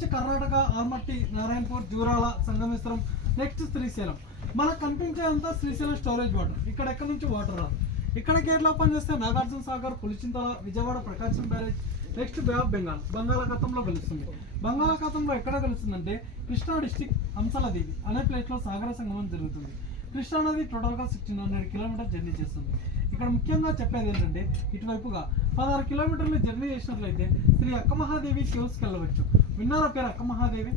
నుంచి కర్ణాటక, ఆల్మట్టి, నారాయణపూర్, జూరాల, సంగమేశ్వరం, నెక్స్ట్ శ్రీశైలం. మనకు కనిపించేదంతా Srisailam storage water. ఇక్కడ ఎక్కడి నుంచి వాటర్ రాదు. ఇక్కడ గేట్లు ఓపెన్ చేస్తే Nagarjuna Sagar, Pulichintala, Vijayawada, Prakasam barrage, next bay of Bengal బంగాళాఖాతంలో కలుస్తుంది. బంగాళాఖాతంలో ఎక్కడ కలుస్తుందంటే కృష్ణా డిస్టిక్ హంసలదేవి అనే ప్లేస్లో సాగర సంగమం జరుగుతుంది. కృష్ణా నది టోటల్గా 1600 కిలోమీటర్ జర్నీ చేస్తుంది. ఇక్కడ ముఖ్యంగా చెప్పేది ఏంటంటే ఇటువైపుగా 16 కిలోమీటర్లు జర్నీ చేసినట్లయితే శ్రీ అక్కమహాదేవి కేవ్స్కి వెళ్ళవచ్చు. విన్నారా పేరు అక్కమహాదేవి?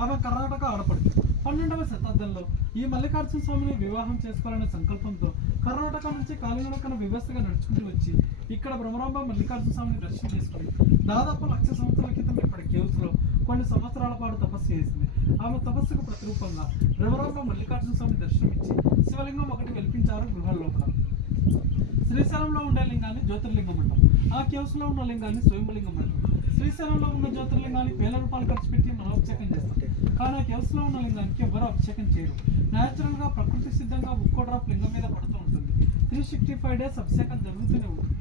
ఆమె కర్ణాటక ఆడపడుచు. 12వ శతాబ్దంలో ఈ మల్లికార్జున స్వామిని వివాహం చేసుకోవాలనే సంకల్పంతో కర్ణాటక నుంచి కాలినడకన వ్యవస్థగా నడుచుకుంటూ వచ్చి ఇక్కడ భ్రమరాంబ మల్లికార్జున స్వామిని దర్శనం చేసుకుని దాదాపు 1,00,000 సంవత్సరాల క్రితం ఇక్కడ కేవ్స్లో కొన్ని సంవత్సరాల పాటు తపస్సు చేసింది. ఆమె తపస్సుకు ప్రతిరూపంగా భ్రమరాంబ మల్లికార్జున స్వామి దర్శనం ఇచ్చి శివలింగం ఒకటి వెలిపించారు గృహలోకాలు. శ్రీశైలంలో ఉండే లింగాన్ని జ్యోతిర్లింగం అంటాం. ఆ కేవ్స్లో ఉన్న లింగాన్ని స్వయంలింగం అంటాం. శ్రీశైలంలో ఉన్న జ్యోతిర్లింగాన్ని వేల రూపాయలు ఖర్చు పెట్టి మనం అభిషేకం చేస్తాం. కానీ ఆ కేవ్స్లో ఉన్న లింగానికి ఎవరు అభిషేకం చేయరు. న్యాచురల్గా ప్రకృతి సిద్ధంగా ఒక్కో డ్రాప్ లింగం మీద పడుతూ ఉంటుంది. 365 డేస్ అభిషేకం జరుగుతూనే ఉంటుంది.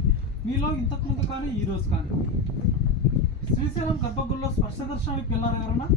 మీలో ఇంతకు ముందు కానీ ఈ రోజు కానీ శ్రీశైలం గర్భగుడిలో స్పర్శ దర్శనానికి వెళ్ళారు ఎవరన్నా?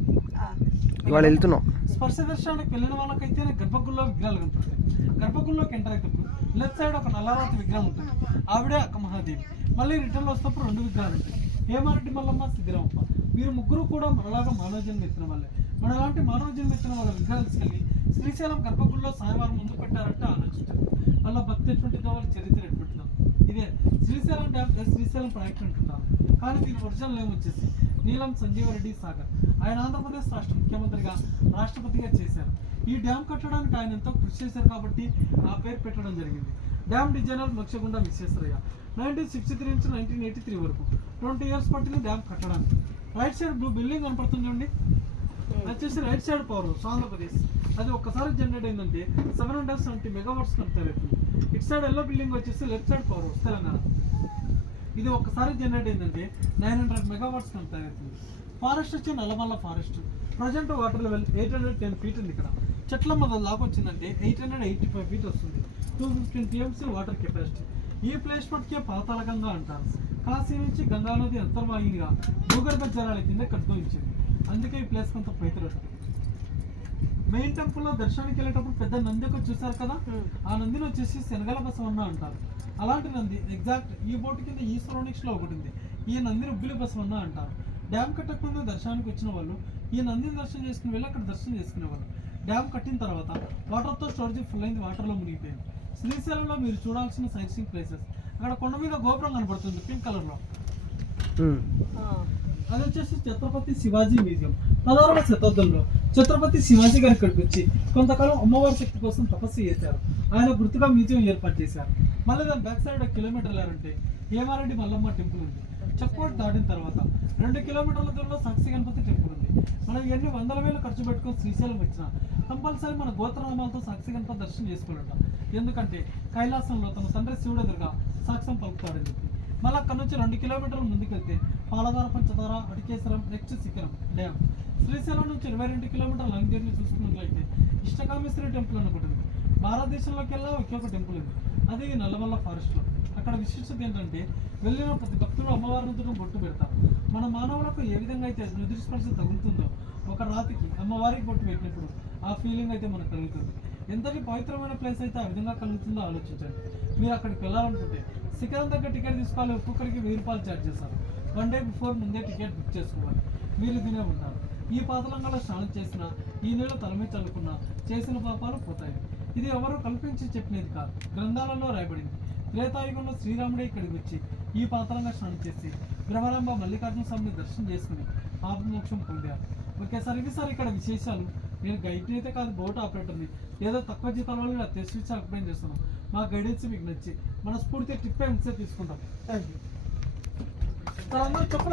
ఇవాళ వెళ్తున్నాం. స్పర్శ దర్శనానికి వెళ్ళిన వాళ్ళకైతేనే గర్భగుడిలో విగ్రహాలు కనపడతాయి. గర్భగుడిలోకి ఎంటర్ అయినప్పుడు లెఫ్ట్ సైడ్ ఒక నల్లరాతి విగ్రహం ఉంటుంది. ఆవిడే అక్కమహాదేవి. మళ్ళీ రిటర్న్లో వస్తున్నప్పుడు 2 విగ్రహాలు ఉంటాయి. హేమారెడ్డి మల్లమ్మ, సిద్ధిరామప్ప. వీరు ముగ్గురు కూడా మనలాగా మానవ జన్మ ఎత్తిన వాళ్ళే. మనలాంటి మానవ జన్మ ఎత్తిన వాళ్ళ విగ్రహాలు తీసుకెళ్ళి శ్రీశైలం గర్భగుడిలో సాయవారం ముందు పెట్టారంటే ఆలోచించారు. వాళ్ళ భక్తి ఎటువంటిదో, వాళ్ళ చరిత్ర ఎటువంటిదో. ఇదే శ్రీశైలం డ్యామ్ శ్రీశైలం ప్రాజెక్ట్ అంటుంటారు. కానీ దీని ఒరిజినల్ నేమ్ వచ్చేసి నీలం సంజీవరెడ్డి సాగర్. ఆయన ఆంధ్రప్రదేశ్ రాష్ట్ర ముఖ్యమంత్రిగా, రాష్ట్రపతిగా చేశారు. ఈ డ్యామ్ కట్టడానికి ఆయన ఎంతో కృషి చేశారు కాబట్టి ఆ పేరు పెట్టడం జరిగింది. Dam designer Mokshagunda Visvesvaraya. 1963 నుంచి 1983 వరకు 20 ఇయర్స్ పట్టింది డ్యామ్ కట్టడానికి. రైట్ సైడ్ బ్లూ బిల్డింగ్ కనపడుతుంది చూడండి, వచ్చేసి right side power house Andhra Pradesh. అది ఒక్కసారి జనరేట్ అయిందంటే 770 మెగావాట్స్ కంపెనీ అవుతుంది. ఇటు సైడ్ ఎల్లో బిల్డింగ్ వచ్చేసి left side power house Telangana. ఇది ఒక్కసారి జనరేట్ అయిందంటే 900 మెగావాట్స్ కంపెనీ అవుతుంది. ఫారెస్ట్ వచ్చి Nallamala forest. Present water level 810 feet ఉంది. ఇక్కడ చెట్ల మొదలు దాకా వచ్చిందంటే 885 ఫీట్ వస్తుంది. 215 TMC వాటర్ కెపాసిటీ. ఈ ప్లేస్మెంట్కే పాతాళగంగా అంటారు. కాశీ నుంచి గంగా నది అంతర్వాహినిగా భూగర్భ జలాల కింద కట్టుకోయించింది. అందుకే ఈ ప్లేస్ కొంత పైతరట్టు. మెయిన్ టెంపుల్లో దర్శనానికి వెళ్ళేటప్పుడు పెద్ద నంది ఒకటి చూసారు కదా, ఆ నందిని వచ్చేసి శనగల బసవన్న అంటారు. అలాంటి నంది ఎగ్జాక్ట్ ఈ బోటు కింద ఈశ్వరోనిక్స్లో ఒకటి ఉంది. ఈ నందిని ఉబ్బిలి బసవన్న అంటారు. డ్యామ్ కట్టకముందు దర్శనానికి వచ్చిన వాళ్ళు ఈ నందిని దర్శనం చేసుకుని వెళ్ళి అక్కడ దర్శనం చేసుకునేవాళ్ళు. డ్యామ్ కట్టిన తర్వాత వాటర్తో స్టోరేజ్ ఫుల్ అయింది, వాటర్లో మునిగిపోయింది. శ్రీశైలంలో మీరు చూడాల్సిన సైట్ సీయింగ్ ప్లేసెస్. అక్కడ కొండ మీద గోపురం కనపడుతుంది పింక్ కలర్లో, అది వచ్చేసి ఛత్రపతి శివాజీ మ్యూజియం. 16వ శతాబ్దంలో ఛత్రపతి శివాజీ గారు ఇక్కడికి వచ్చి కొంతకాలం అమ్మవారి శక్తి కోసం తపస్సు చేశారు. ఆయన గుర్తుగా మ్యూజియం ఏర్పాటు చేశారు. మళ్ళీ దాని బ్యాక్ సైడ్ 1 కిలోమీటర్ వెళ్ళారంటే హేమారెడ్డి మల్లమ్మ టెంపుల్ ఉంది. చెక్పోర్ట్ దాటిన తర్వాత 2 కిలోమీటర్ల దూరంలో సాక్షి గణపతి టెంపుల్ ఉంది. మనం ఎన్ని 100,000 ఖర్చు పెట్టుకొని శ్రీశైలం వచ్చినా కంపల్సరీ మన గోత్రనామాలతో సాక్షి గణపతి దర్శనం చేసుకోవాలంట. ఎందుకంటే కైలాసంలో తన తండ్రి శివుడు ఎదురుగా సాక్ష్యం పలుకుతాడని చెప్పి. మళ్ళీ అక్కడ నుంచి 2 కిలోమీటర్ల ముందుకెళ్తే పాలధార, పంచదార, అడికేశ్వరం, నెక్స్ట్ శిఖరం డ్యామ్. శ్రీశైలం నుంచి 22 కిలోమీటర్ల లాంగ్ జర్నీ చూసుకున్నట్లయితే ఇష్టకామేశ్వరి టెంపుల్ అని ఒకటి ఉంది. భారతదేశంలోకి వెళ్ళా ఒకే ఒక టెంపుల్ ఉంది, అది నల్లమల్ల ఫారెస్ట్లో. అక్కడ విశిష్టత ఏంటంటే వెళ్ళిన ప్రతి భక్తుడు అమ్మవారి నుదుటను బొట్టు పెడతారు. మన మానవులకు ఏ విధంగా అయితే నుదిరి స్పర్శ తగులుతుందో ఒక రాతికి అమ్మవారికి బొట్టు పెట్టినప్పుడు ఆ ఫీలింగ్ అయితే మనకు కలుగుతుంది. ఎంతటి పవిత్రమైన ప్లేస్ అయితే ఆ విధంగా కలుగుతుందో ఆలోచించండి. మీరు అక్కడికి వెళ్ళాలనుకుంటే శిఖరం దగ్గర టికెట్ తీసుకోవాలి. ఒక్కొక్కరికి 1000 రూపాయలు ఛార్జ్ చేస్తారు. 1 డే బిఫోర్ ముందే టికెట్ బుక్ చేసుకోవాలి. మీరు తినే ఉంటారు. ఈ పాతలంగాలో స్నానం చేసినా, ఈ నీళ్ళు తలమే చల్లుకున్నా చేసిన పాపాలు పోతాయి. ఇది ఎవరో కల్పించి చెప్పినది కాదు, గ్రంథాలలో రాయబడింది. త్రేతాయుగంలో శ్రీరాముడే ఇక్కడికి వచ్చి ఈ పాతలంగా స్నానం చేసి భ్రమరాంబ మల్లికార్జున స్వామిని దర్శనం చేసుకుని పాపమోక్షం పొందారు. ఒకేసారి ఇక్కడ విశేషాలు. నేను గైడ్ని అయితే కాదు, బోట్ ఆపరేటర్ని. ఏదో తక్కువ జీతాల వల్ల ఇలా టెస్ట్ ఇచ్చి అప్లైన్ చేస్తున్నాం. మా గైడెన్స్ మీకు నచ్చి మనస్ఫూర్తి ట్రిప్ ఎంసే తీసుకుంటాం. Thank you.